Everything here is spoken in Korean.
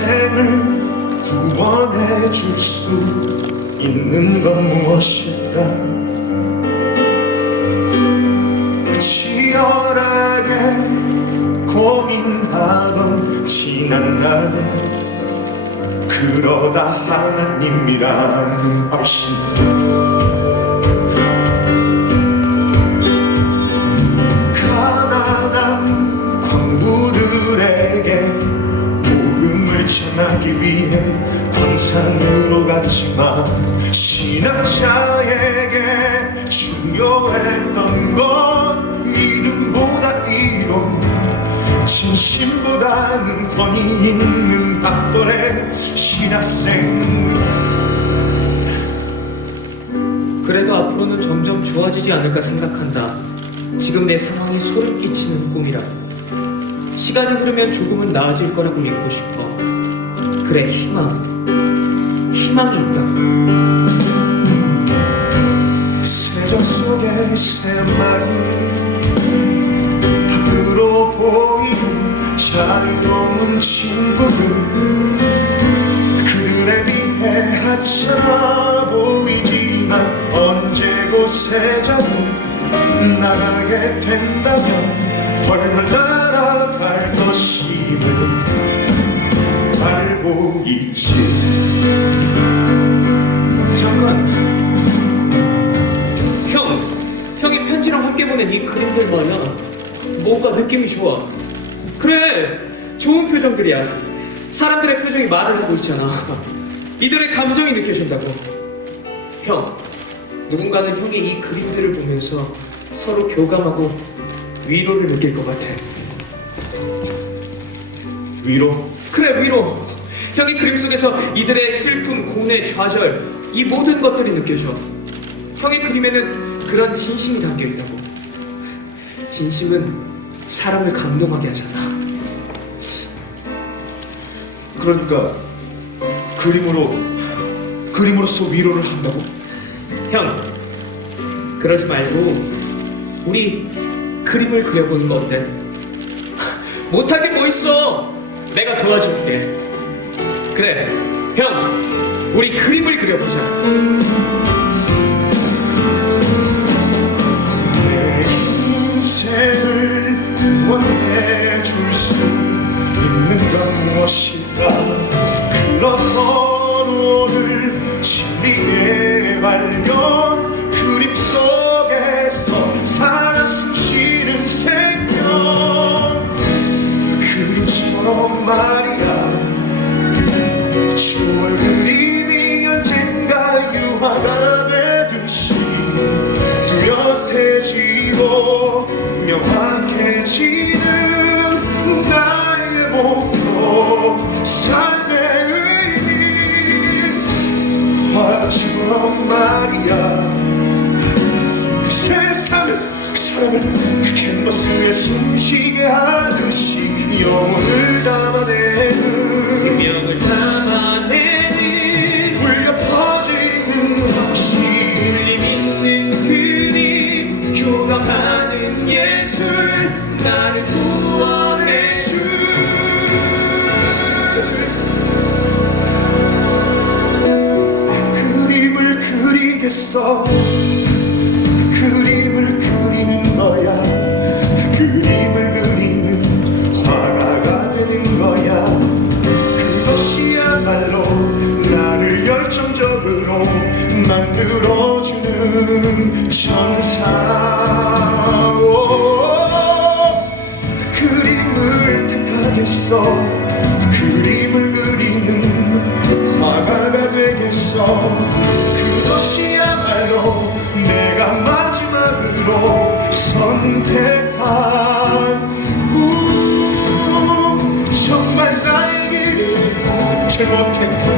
인생을 구원해 줄 수 있는 건 무엇일까? 치열하게 고민하던 지난 날 그러다 하나님이라는 확신 전하기 위해 광산으로 갔지만 신학자에게 중요했던 건 믿음보다 이론 진심보다는 권위 있는 학벌의 신학생 그래도 앞으로는 점점 좋아지지 않을까 생각한다. 지금 내 상황이 소름 끼치는 꿈이라. 시간이 흐르면 조금은 나아질 거라고 믿고 싶어. 그래, 희망. 희망이 있다. 세상 속의 새마리 밖으로 보이는 자유로운 친구들 그들에 비해 하찮아 보이지만 언제고 세자는 나가게 된다면 얼마나 갈 알고 있지 잠깐. 형, 형이 편지랑 함께 보낸 이 그림들 말이야. 뭔가 느낌이 좋아. 그래, 좋은 표정들이야. 사람들의 표정이 말을 하고 있잖아. 이들의 감정이 느껴진다고. 형, 누군가는 형이 이 그림들을 보면서 서로 교감하고 위로를 느낄 것 같아. 위로 그래 위로 형이 그림 속에서 이들의 슬픔, 고뇌, 좌절 이 모든 것들이 느껴져. 형의 그림에는 그런 진심이 담겨 있다고. 진심은 사람을 감동하게 하잖아. 그러니까 그림으로 그림으로써 위로를 한다고? 형 그러지 말고 우리 그림을 그려보는 거 어때? 못할 게뭐 있어? 내가 도와줄게 그래 형 우리 그림을 그려보자. 그런 서로를 진리의 발견 명확해지는 나의 목표 삶의 의미. 화처럼 말이야. 세상을 사람을 그 캔버스에 숨쉬게 하듯이 영혼을 담아내는 생명을 담아내는 그리 King of Kings.